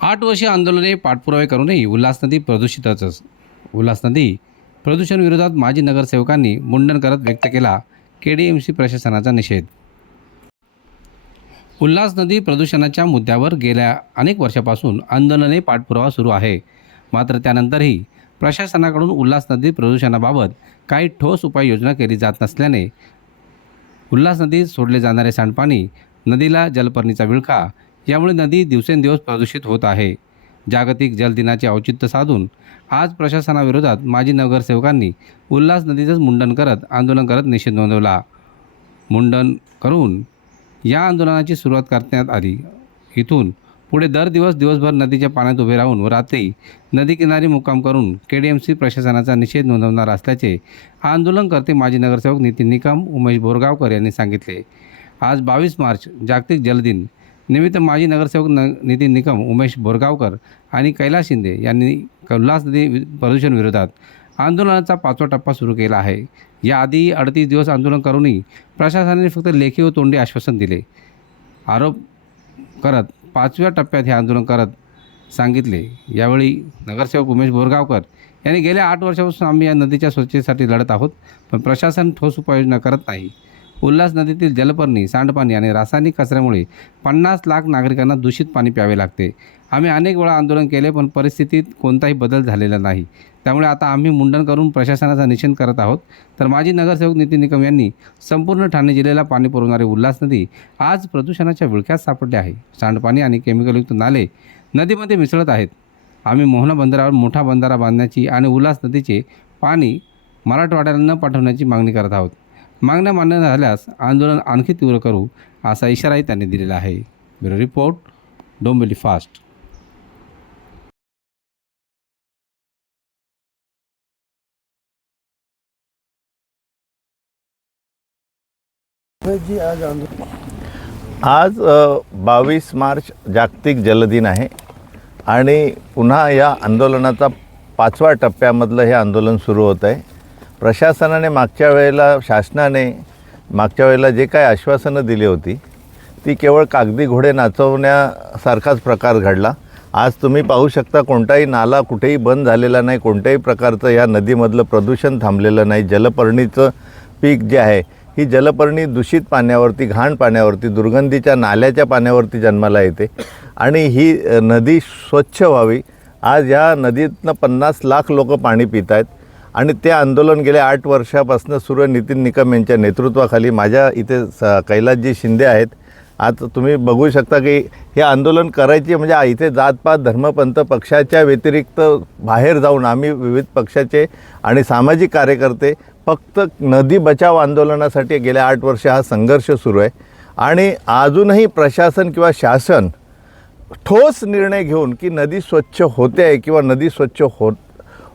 आठ वर्षे आंदोलने पाठपुरावे करूनही उल्हास नदी प्रदूषितच उल्हास नदी प्रदूषण विरोधात माजी नगरसेवकांनी मुंडन करत व्यक्त केला के डी एम सी प्रशासनाचा निषेध. उल्हास नदी प्रदूषणाच्या मुद्द्यावर गेल्या अनेक वर्षापासून आंदोलने पाठपुरावा सुरू आहे. मात्र त्यानंतरही प्रशासनाकडून उल्हास नदी प्रदूषणाबाबत काही ठोस उपाययोजना केली जात नसल्याने उल्हास नदीत सोडले जाणारे सांडपाणी नदीला जलपर्णीचा विळखा यामुळे नदी दिवसेंदिवस प्रदूषित होत आहे. जागतिक जल दिनाचे औचित्य साधून आज प्रशासनाविरोधात माजी नगरसेवकांनी उल्हास नदीचंच मुंडन करत आंदोलन करत निषेध नोंदवला. मुंडन करून या आंदोलनाची सुरुवात करण्यात आली. इथून पुढे दर दिवस दिवसभर नदीच्या पाण्यात उभे राहून व रात्री नदीकिनारी मुक्काम करून के डी एम सी प्रशासनाचा निषेध नोंदवणार असल्याचे आंदोलनकर्ते माजी नगरसेवक नितीन निकम उमेश बोरगावकर यांनी सांगितले. आज बावीस मार्च जागतिक जलदिन निमित्त माजी नगरसेवक न नितीन निकम उमेश बोरगावकर आणि कैलास शिंदे यांनी उल्हास नदी वि- प्रदूषण विरोधात आंदोलनाचा पाचवा टप्पा सुरू केला आहे. याआधी अडतीस दिवस आंदोलन करूनही प्रशासनाने फक्त लेखी व तोंडी आश्वासन दिले. आरोप करत पाचव्या टप्प्यात हे आंदोलन करत सांगितले. यावेळी नगरसेवक उमेश बोरगावकर यांनी गेल्या आठ वर्षापासून आम्ही या नदीच्या स्वच्छतेसाठी लढत आहोत पण प्रशासन ठोस उपाययोजना करत नाही. उल्हास नदीतील जलपर्णी सांडपाणी आणि रासायनिक कचऱ्यामुळे पन्नास लाख नागरिकांना दूषित पाणी प्यावे लागते. आम्ही अनेक वेळा आंदोलन केले पण परिस्थितीत कोणताही बदल झालेला नाही. त्यामुळे आता आम्ही मुंडन करून प्रशासनाचा निषेध करत आहोत. तर माजी नगरसेवक नितीन निकम यांनी संपूर्ण ठाणे जिल्ह्याला पाणी पुरवणारी उल्हास नदी आज प्रदूषणाच्या विळख्यात सापडली आहे. सांडपाणी आणि केमिकलयुक्त नाले नदीमध्ये मिसळत आहेत. आम्ही मोहना बंदरावर मोठा बंधारा बांधण्याची आणि उल्हास नदीचे पाणी मराठवाड्याला न पाठवण्याची मागणी करत आहोत. मागण्या मान्य झाल्यास आंदोलन आणखी तीव्र करू असा इशाराही त्यांनी दिलेला आहे. Bureau report Dombivli fast. आज आज बावीस मार्च जागतिक जलदिन आहे आणि पुन्हा या आंदोलनाचा पाचव्या टप्प्यामधलं हे आंदोलन सुरू होत आहे. प्रशासनाने मागच्या वेळेला शासनाने मागच्या वेळेला जे काही आश्वासनं दिली होती ती केवळ कागदी घोडे नाचवण्यासारखाच प्रकार घडला. आज तुम्ही पाहू शकता कोणताही नाला कुठेही बंद झालेला नाही कोणत्याही प्रकारचं या नदीमधलं प्रदूषण थांबलेलं नाही. जलपर्णीचं पीक जे आहे ही जलपर्णी दूषित पाण्यावरती घाण पाण्यावरती दुर्गंधीच्या नाल्याच्या पाण्यावरती जन्माला येते. आणि ही नदी स्वच्छ व्हावी. आज या नदीतनं पन्नास लाख लोक पाणी पित आहेत आणि ते आंदोलन गेल्या आठ वर्षापासून सुरू आहे. नितीन निकम यांच्या नेतृत्वाखाली माझ्या इथे स कैलासजी शिंदे आहेत. आज तुम्ही बघू शकता की हे आंदोलन करायची म्हणजे इथे जातपात धर्मपंथ पक्षाच्या व्यतिरिक्त बाहेर जाऊन आम्ही विविध पक्षाचे आणि सामाजिक कार्यकर्ते फक्त नदी बचाव आंदोलनासाठी गेल्या आठ वर्ष हा संघर्ष सुरू आहे. आणि अजूनही प्रशासन किंवा शासन ठोस निर्णय घेऊन की नदी स्वच्छ होते आहे किंवा नदी स्वच्छ होत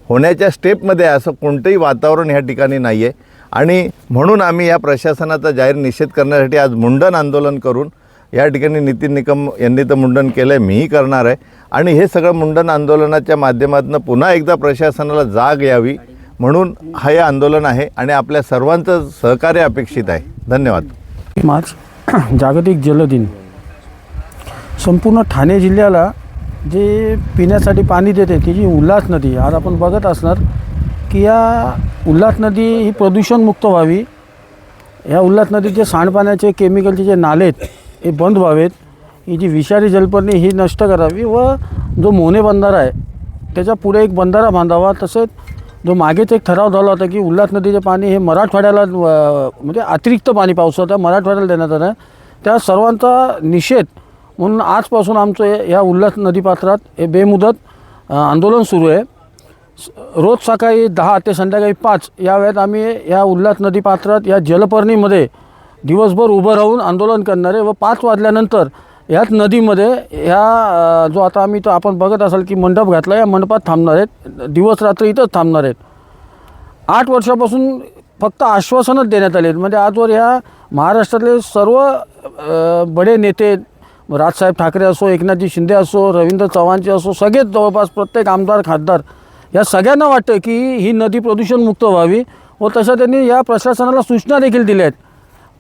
होण्याच्या स्टेपमध्ये असं कोणतंही वातावरण ह्या ठिकाणी नाही आहे आणि म्हणून आम्ही या प्रशासनाचा जाहीर निषेध करण्यासाठी आज मुंडन आंदोलन करून या ठिकाणी नितीन निकम यांनी तर मुंडन केलं आहे मीही करणार आहे. आणि हे सगळं मुंडन आंदोलनाच्या माध्यमातून पुन्हा एकदा प्रशासनाला जाग यावी म्हणून हे आंदोलन आहे आणि आपल्या सर्वांचं सहकार्य अपेक्षित आहे. धन्यवाद. मार्च जागतिक जलदिन. संपूर्ण ठाणे जिल्ह्याला जे पिण्यासाठी पाणी देते ती जी उल्हास नदी आज आपण बघत असणार की या उल्हास नदी ही प्रदूषणमुक्त व्हावी. या उल्हास नदीचे सांडपाण्याचे केमिकलचे जे नाले आहेत हे बंद व्हावेत. ही जी विषारी जलपर्णी ही नष्ट करावी व जो मोने बंधारा आहे त्याच्या पुढे एक बंधारा बांधावा. तसेच जो मागेच एक ठराव झाला होता की उल्हास नदीचे पाणी हे मराठवाड्याला म्हणजे अतिरिक्त पाणी पावसाचं मराठवाड्याला देण्यात आलं. त्या सर्वांचा निषेध म्हणून आजपासून आमचं या उल्हास नदीपात्रात हे बेमुदत आंदोलन सुरू आहे. स- रोज सकाळी दहा ते संध्याकाळी पाच या वेळेत आम्ही या उल्हास नदीपात्रात या जलपर्णीमध्ये दिवसभर उभं राहून आंदोलन करणार आहे व पाच वाजल्यानंतर ह्याच नदीमध्ये ह्या जो आता आम्ही तो आपण बघत असाल की मंडप घातला या मंडपात थांबणार आहेत. दिवस रात्र इथंच थांबणार आहेत. आठ वर्षापासून फक्त आश्वासनच देण्यात आले म्हणजे आजवर ह्या महाराष्ट्रातले सर्व बडे नेते राजसाहेब ठाकरे असो एकनाथजी शिंदे असो रवींद्र चव्हाणचे असो सगळेच जवळपास प्रत्येक आमदार खासदार या सगळ्यांना वाटतं की ही नदी प्रदूषणमुक्त व्हावी व तसं त्यांनी या प्रशासनाला सूचना देखील दिल्या आहेत.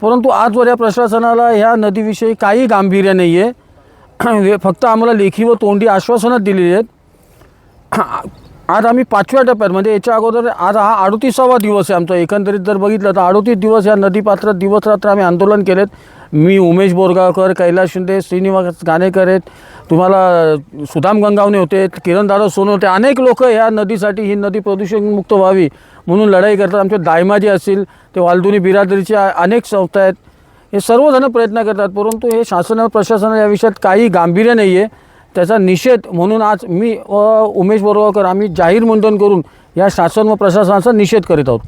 परंतु आजवर या प्रशासनाला ह्या नदीविषयी काही गांभीर्य नाही आहे हे फक्त आम्हाला लेखी व तोंडी आश्वासनं दिलेली आहेत. आज आम्ही पाचव्या टप्प्यात म्हणजे याच्या अगोदर आज हा अडतीसावा दिवस आहे आमचा. एकंदरीत जर बघितलं तर अडतीस दिवस या नदीपात्रात दिवस रात्र आम्ही आंदोलन केलेत. मी उमेश बोरगावकर कैलास शिंदे श्रीनिवास गाणेकर आहेत. तुम्हाला सुदाम गंगावणे होते किरणदादा सोन होते. अनेक लोक ह्या नदीसाठी ही नदी प्रदूषणमुक्त व्हावी म्हणून लढाई करतात. आमचे दायमाजी असतील ते वालदुनी बिरादरीच्या अनेक संस्था आहेत. हे सर्वजण प्रयत्न करतात परंतु हे शासन प्रशासन या विषयात काही गांभीर्य नाही आहे त्याचा निषेध म्हणून आज मी व उमेश बोरगावकर आम्ही जाहीर मुंडन करून या शासन व प्रशासनाचा निषेध करीत आहोत.